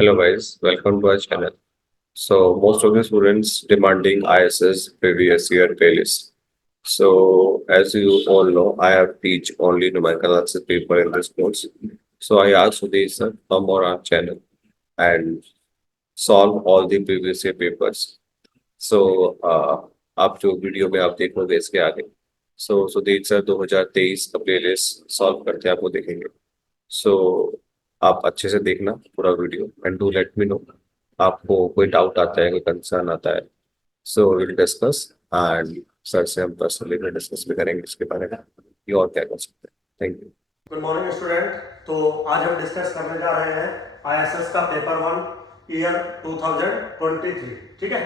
Hello guys, welcome to our channel. So most of the students demanding ISS previous year playlist. So as you all know, I have teach only numerical analysis paper in this course. So I asked Sudhir sir come on our channel and solve all the previous year papers. So आप जो video में आप देखोगे इसके आगे Sudhir sir 2023 का playlist solve करते हैं आपको देखेंगे. सो आप अच्छे से देखना पूरा video and do let me know आपको कोई डाउट आता है कोई कंसर्न आता है. So will discuss and sir से हम पर्सनली में डिस्कस भी करेंगे इसके बारे में कि और क्या कर सकते हैं. Thank you. Good morning student. तो आज हम डिस्कस करने जा रहे हैं आईएसएस का पेपर 1 ईयर 2023. ठीक है,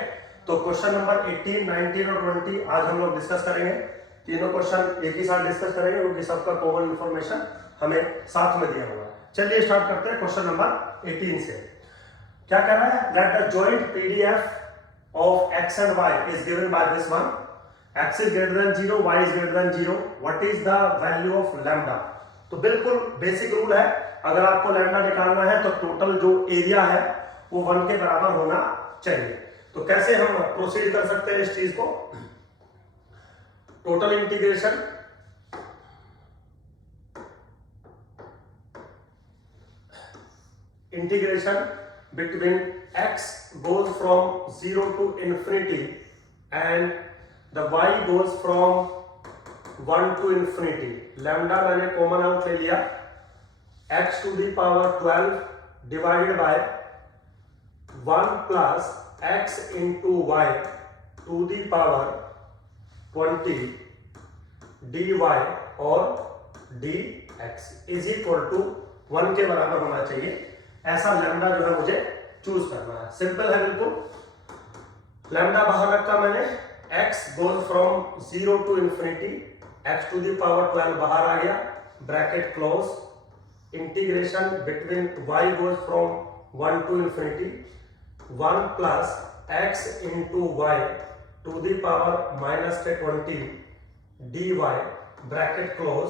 तो क्वेश्चन नंबर 18, 19 और 20 आज हम लोग डिस्कस करेंगे. तीनों क्वेश्चन एक ही साथ डिस्कस करेंगे क्योंकि सबका कॉमन इंफॉर्मेशन हमें साथ में दिया हुआ है. चलिए स्टार्ट करते हैं क्वेश्चन नंबर 18 से. क्या कह रहा है? That the joint PDF of X and Y is given by this one. x is greater than 0, y is greater than 0. What is the value of lambda? तो बिल्कुल बेसिक रूल है. अगर आपको लैम्डा निकालना है तो टोटल जो area है वो 1 के बराबर होना चाहिए. तो कैसे हम प्रोसीड कर सकते हैं इस चीज को? Total integration between x goes from 0 to infinity and the y goes from 1 to infinity. Lambda मैंने कॉमन आउट ले लिया. x to the power 12 divided by 1 plus x into y to the power 20 dy और dx is equal to 1 के बराबर होना चाहिए. ऐसा lambda जो है मुझे चूज करना है. सिंपल है बिल्कुल. लैम्डा बाहर रखा मैंने. x goes from 0 to infinity, x to the power 12 बाहर आ गया, bracket close. Integration between y goes from 1 to infinity, 1 plus x into y to the power minus के 20 dy bracket close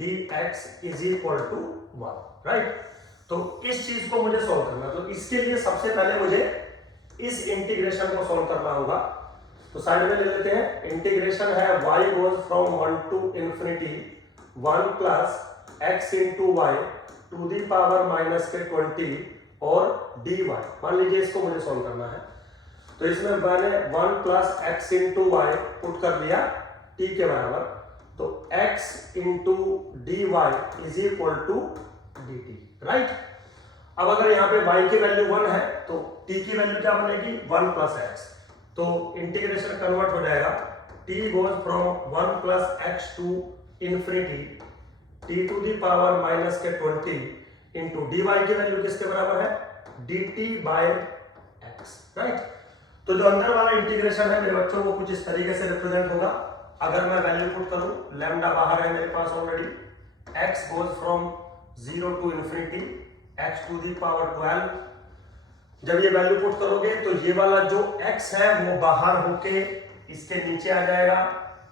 dx is equal to 1. Right. तो इस चीज को मुझे solve करना. तो इसके लिए सबसे पहले मुझे इस इंटीग्रेशन को सॉल्व करना होगा. तो साइड में ले लेते हैं. इंटीग्रेशन है y goes from 1 to infinity 1 plus x into y to the power minus के 20 और dy. मान लीजिए इसको मुझे सॉल्व करना है. तो इसमें मैंने 1 plus x into y put कर दिया t के बराबर. तो x into dy is equal to dt. Right. अब अगर यहाँ पे y की वैल्यू 1 है तो t की वैल्यू क्या बनेगी? 1 plus x. तो इंटीग्रेशन कन्वर्ट हो जाएगा. t goes from 1 plus x to infinity t to the power minus के 20 into dy की वैल्यू किसके बराबर है? dt by x. राइट. तो जो अंदर वाला इंटीग्रेशन है मेरे बच्चों वो कुछ इस तरीके से रिप्रेजेंट होगा. अगर मैं वैल्यू पुट करूं, लैम्डा बाहर है मेरे पास already. x goes from 0 to infinity x to the power 12. जब ये वैल्यू पुट करोगे तो ये वाला जो x है वो बाहर होके इसके नीचे आ जाएगा.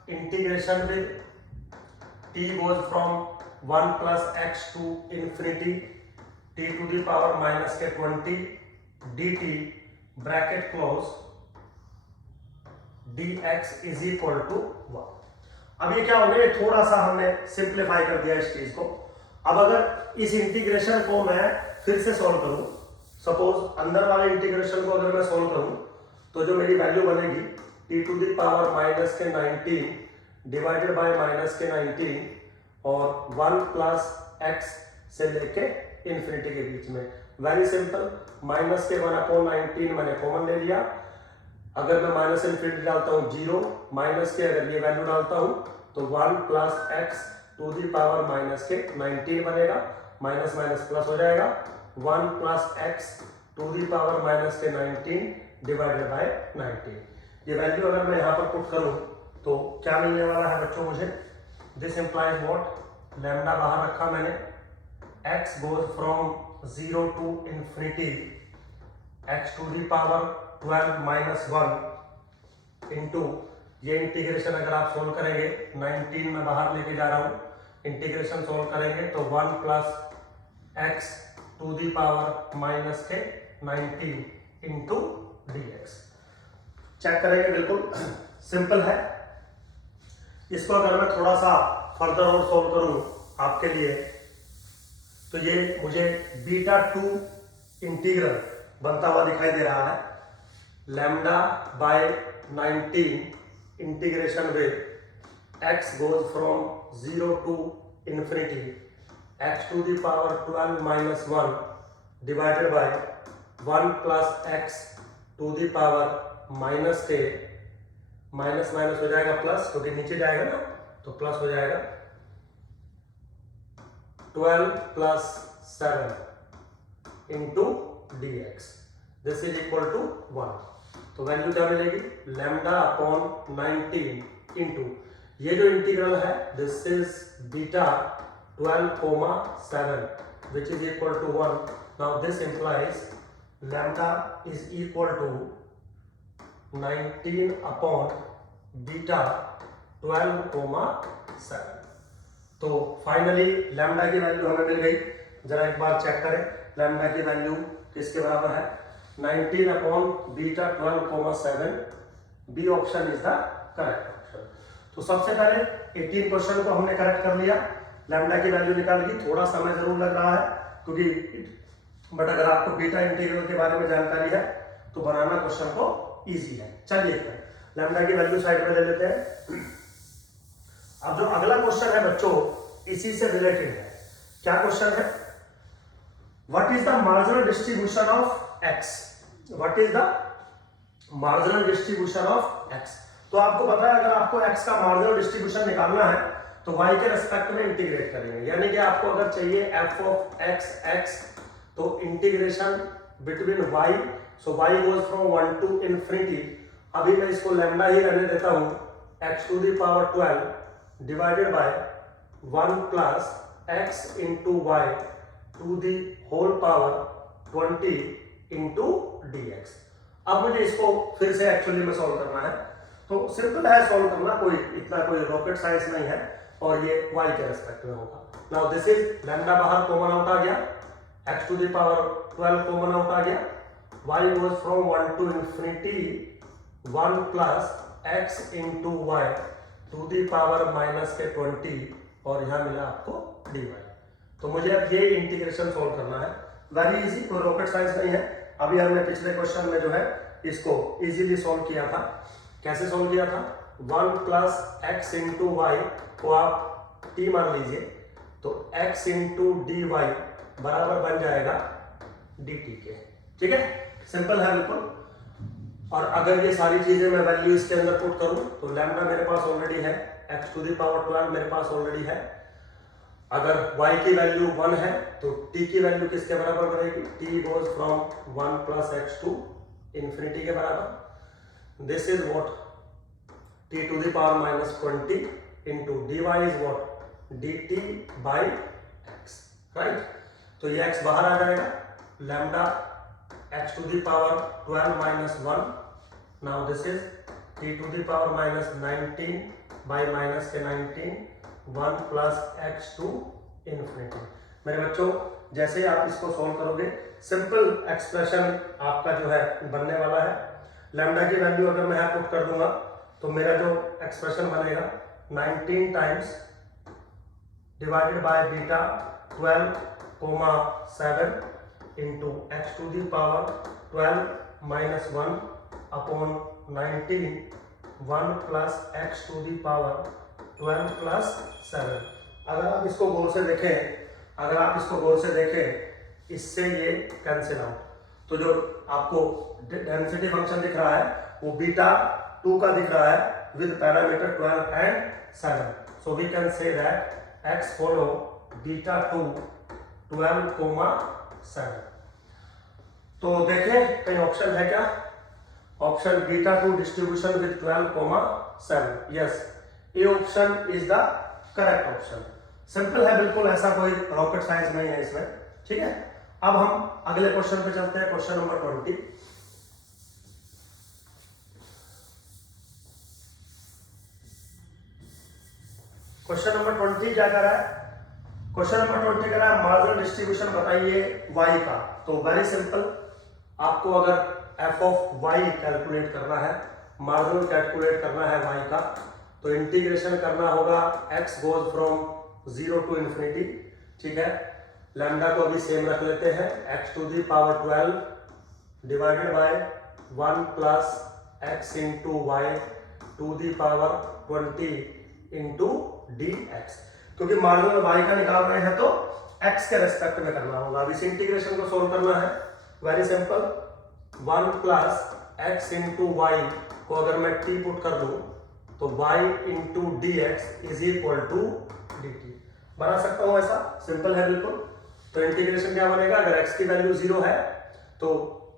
Integration with t goes from 1 plus x to infinity t to the power minus के 20 dt bracket close dx is equal to 1. अब ये क्या हो गया? थोड़ा सा हमने सिंप्लीफाई कर दिया इस चीज को. अब अगर इस इंटीग्रेशन को मैं फिर से सॉल्व करूं, सपोज अंदर वाले इंटीग्रेशन को अगर मैं सॉल्व करूं तो जो मेरी वैल्यू बनेगी t to the power minus के 19 डिवाइडेड बाय माइनस के 19 और 1 प्लस x से लेके इंफिनिटी के बीच में. Very simple. माइनस के 1/19 मैंने कॉमन ले लिया. अगर मैं माइनस इंफिनिटी डालता हूं 0, माइनस के अगर ये वैल्यू डालता हूं तो 1 plus x to the power minus के 19 बनेगा. माइनस माइनस प्लस हो जाएगा. 1 plus x to the power minus के 19 डिवाइडेड बाय 19. ये वैल्यू अगर मैं यहाँ पर पुट करूं तो क्या मिलने वाला है बच्चों मुझे? This implies what? लैम्डा बाहर रखा मैंने. x goes from 0 to infinity x to the power 12 minus 1 into ये इंटीग्रेशन अगर आप सोल्व करेंगे 19 में बाहर लेके जा रहा हूं. इंटीग्रेशन सोल्व करेंगे तो 1 plus x to the power minus के 19 इंटू डी एक्स। चेक करेंगे, बिल्कुल सिंपल है। इसको अगर मैं थोड़ा सा फर्दर और सॉल्व करूं आपके लिए, तो ये मुझे बीटा 2 इंटीग्रल बनता हुआ दिखाई दे रहा है। Lambda by 19 integration with x goes from 0 to infinity x to the power 12 minus 1 divided by 1 plus x to the power minus के, माइनस माइनस हो जाएगा प्लस, क्योंकि नीचे जाएगा ना, तो प्लस हो जाएगा 12 plus 7 into d x, this is equal to 1। तो वैल्यू क्या मिलेगी, लैम्डा अपॉन 19 इंटू ये जो इंटीग्रल है this is beta 12,7 which is equal to 1। Now this implies lambda is equal to 19 upon beta 12,7। तो फाइनली लैम्डा की value हमें मिल गई। जरा एक बार चेक करें लैम्डा की वैल्यू किसके बराबर है, 19 upon beta 12,7। B option is the correct option. तो सबसे पहले 18 क्वेश्चन को हमने करेक्ट कर लिया, लैम्डा की वैल्यू निकाल ली। थोड़ा समय जरूर लग रहा है क्योंकि, बट अगर आपको बीटा इंटीग्रल के बारे में जानकारी है तो बनाना क्वेश्चन को इजी है। चलिए लैम्डा की वैल्यू साइड में ले लेते हैं। अब जो अगला क्वेश्चन है बच्चों, इसी से रिलेटेड है। क्या क्वेश्चन है, what is the marginal distribution of x, what is the marginal distribution of x. तो आपको पता है अगर आपको एक्स का मार्जिनल डिस्ट्रीब्यूशन निकालना है तो वाई के रेस्पेक्ट में इंटीग्रेट करेंगे, यानी कि आपको अगर चाहिए एफ ऑफ एक्स एक्स, तो integration between y, so y goes from 1 to infinity. अभी मैं इसको लैम्डा ही रहने देता हूं, x to the power 12 divided by 1 plus x into y to the whole power 20 into d x. अब मुझे इसको फिर से एक्चुअली में सॉल्व करना है, तो सिंपल है सॉल्व करना, कोई इतना कोई रॉकेट साइंस नहीं है, और ये y के रेस्पेक्ट में होगा। नाउ दिस इज लैम्डा बाहर कॉमन आउट आ गया, x to the power 12 common out आ गया, y goes from 1 to infinity 1 plus x into y to the power minus के 20, और यहां मिला आपको dy। तो मुझे अब ये इंटीग्रेशन सॉल्व करना है, वेरी इजी, कोई रॉकेट साइंस नहीं है। अभी हमने पिछले क्वेश्चन में जो है इसको इजीली सॉल्व किया था। कैसे सॉल्व किया था, 1 प्लस एक्स इंटू वाई को आप t मान लीजिए, तो x इंटू डी वाई बराबर बन जाएगा dt के। ठीक है, सिंपल है बिल्कुल। और अगर ये सारी चीजें मैं वैल्यू इसके अंदर पुट करूं तो लैम्डा मेरे पास ऑलरेडी है, x टू द पावर 12 मेरे पास ऑलरेडी है। अगर y की वैल्यू 1 है तो t की वैल्यू किसके बराबर बनेगी, t goes from 1 plus x to infinity के बराबर। This is what t to the power minus 20 into dy is what dt by x, right. तो ये x बाहर आ जाएगा, lambda x to the power 12 minus 1। Now this is t to the power minus 19 by minus के 19 1 plus x to infinity. मेरे बच्चों जैसे ही आप इसको सॉल्व करोगे सिंपल एक्सप्रेशन आपका जो है बनने वाला है। लैम्डा की वैल्यू अगर मैं पुट कर दूंगा तो मेरा जो एक्सप्रेशन बनेगा 19 times divided by beta 12,7 into x to the power 12 minus 1 upon 19 1 plus x to the power 12 plus 7। अगर आप इसको गौर से देखें, अगर आप इसको गौर से देखें, इससे ये कैंसिल आउट, तो जो आपको डेंसिटी फंक्शन दिख रहा है वो बीटा 2 का दिख रहा है with parameter 12 and 7। So we can say that x follow beta 2 12,7। तो देखें कहीं ऑप्शन है क्या, option beta 2 distribution with 12,7, yes, A option is the correct option. Simple है बिल्कुल, ऐसा कोई रॉकेट साइंस नहीं है इसमें। ठीक है, अब हम अगले क्वेश्चन पे चलते हैं, क्वेश्चन नंबर 20। क्वेश्चन नंबर 20 क्या कर रहा है, क्वेश्चन नंबर 20 कह रहा है मार्जिनल डिस्ट्रीब्यूशन बताइए y का। तो वेरी सिंपल, आपको अगर f ऑफ y कैलकुलेट करना है, मार्जिनल कैलकुलेट करना है y का, तो इंटीग्रेशन करना होगा x goes from 0 to infinity, ठीक है। लैम्डा को अभी सेम रख लेते हैं, x to the power 12 divided by 1 plus x into y to the power 20 into d x, क्योंकि मार्जिनल y का निकाल रहे हैं तो x के रेस्पेक्ट में करना होगा। अब इस इंटीग्रेशन को सोल्व करना है, very simple, 1 plus x into y को अगर मैं t पुट कर दूं तो y into d x is equal to d t. बना सकता हूं ऐसा, सिंपल है बिल्कुल। तो इंटीग्रेशन क्या बनेगा, अगर x की वैल्यू 0 है तो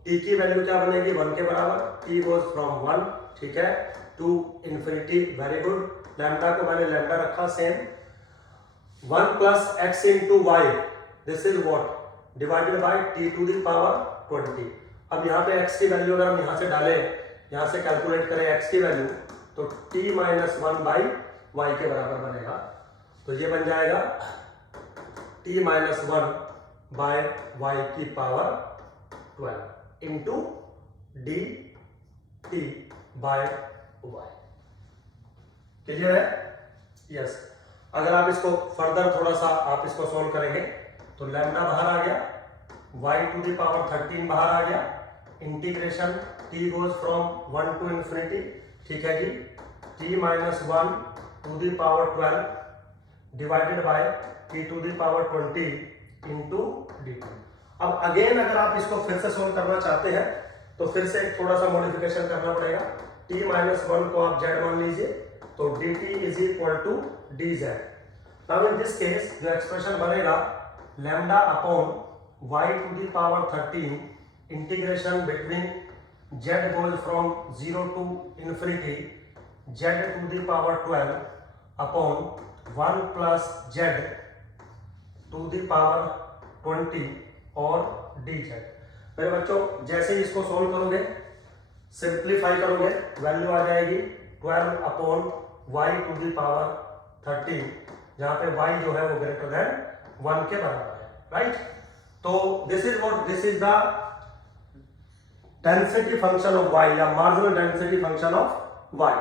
t की वैल्यू क्या बनेगी, 1 के बराबर, t गोज फ्रॉम 1, ठीक है, to infinity, very good. Lambda को मैंने लैम्डा रखा same, 1 plus x into y, this is what, divided by t to the power 20। अब यहाँ पे x की वैल्यू अगर हम यहाँ से डालें, यहाँ से कैलकुलेट करें x की वैल्यू, तो t माइनस 1 बाई वाई के बराबर बनेगा। तो ये बन जाएगा t माइनस 1 बाय वाई की power 12 into d t by y. Clear है? यस। अगर आप इसको फर्दर थोड़ा सा आप इसको सोल्व करेंगे तो लैम्डा बाहर आ गया, y टू दी पावर 13 बाहर आ गया, integration t goes from 1 to infinity, ठीक है जी, t minus 1 to the power 12 divided by t to the power 20 into d t. अब अगेन अगर आप इसको फिर से सोल्व करना चाहते हैं तो फिर से थोड़ा सा मॉडिफिकेशन करना पड़ेगा। t माइनस 1 को आप z मान लीजिए, तो dt is equal to dz। Now in this case जो एक्सप्रेशन बनेगा, lambda upon y to the power 13 integration between z goes from 0 to infinity z to the power 12 upon 1 plus z to the power 20 और dz। मेरे बच्चों जैसे ही इसको solve करोगे, simplify करोगे, value आ जाएगी 12 upon y to the power 13, जहां पे y जो है वो ग्रेटर देन 1 के बराबर है, राइट। तो this is what, this is the density function of y या marginal density function of y।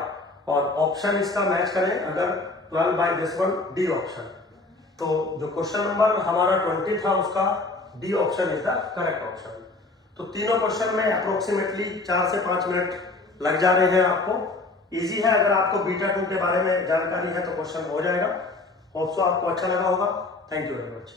और ऑप्शन इसका मैच करें अगर 12 by this one, D option. तो जो क्वेश्चन नंबर हमारा 20 था उसका D option is the correct option. तो तीनों क्वेश्चन में अप्रोक्सीमेटली 4 से 5 मिनट लग जा रहे हैं आपको। इजी है, अगर आपको बीटा 2 के बारे में जानकारी है तो क्वेश्चन हो जाएगा। होप सो आपको अच्छा लगा होगा। Thank you very much.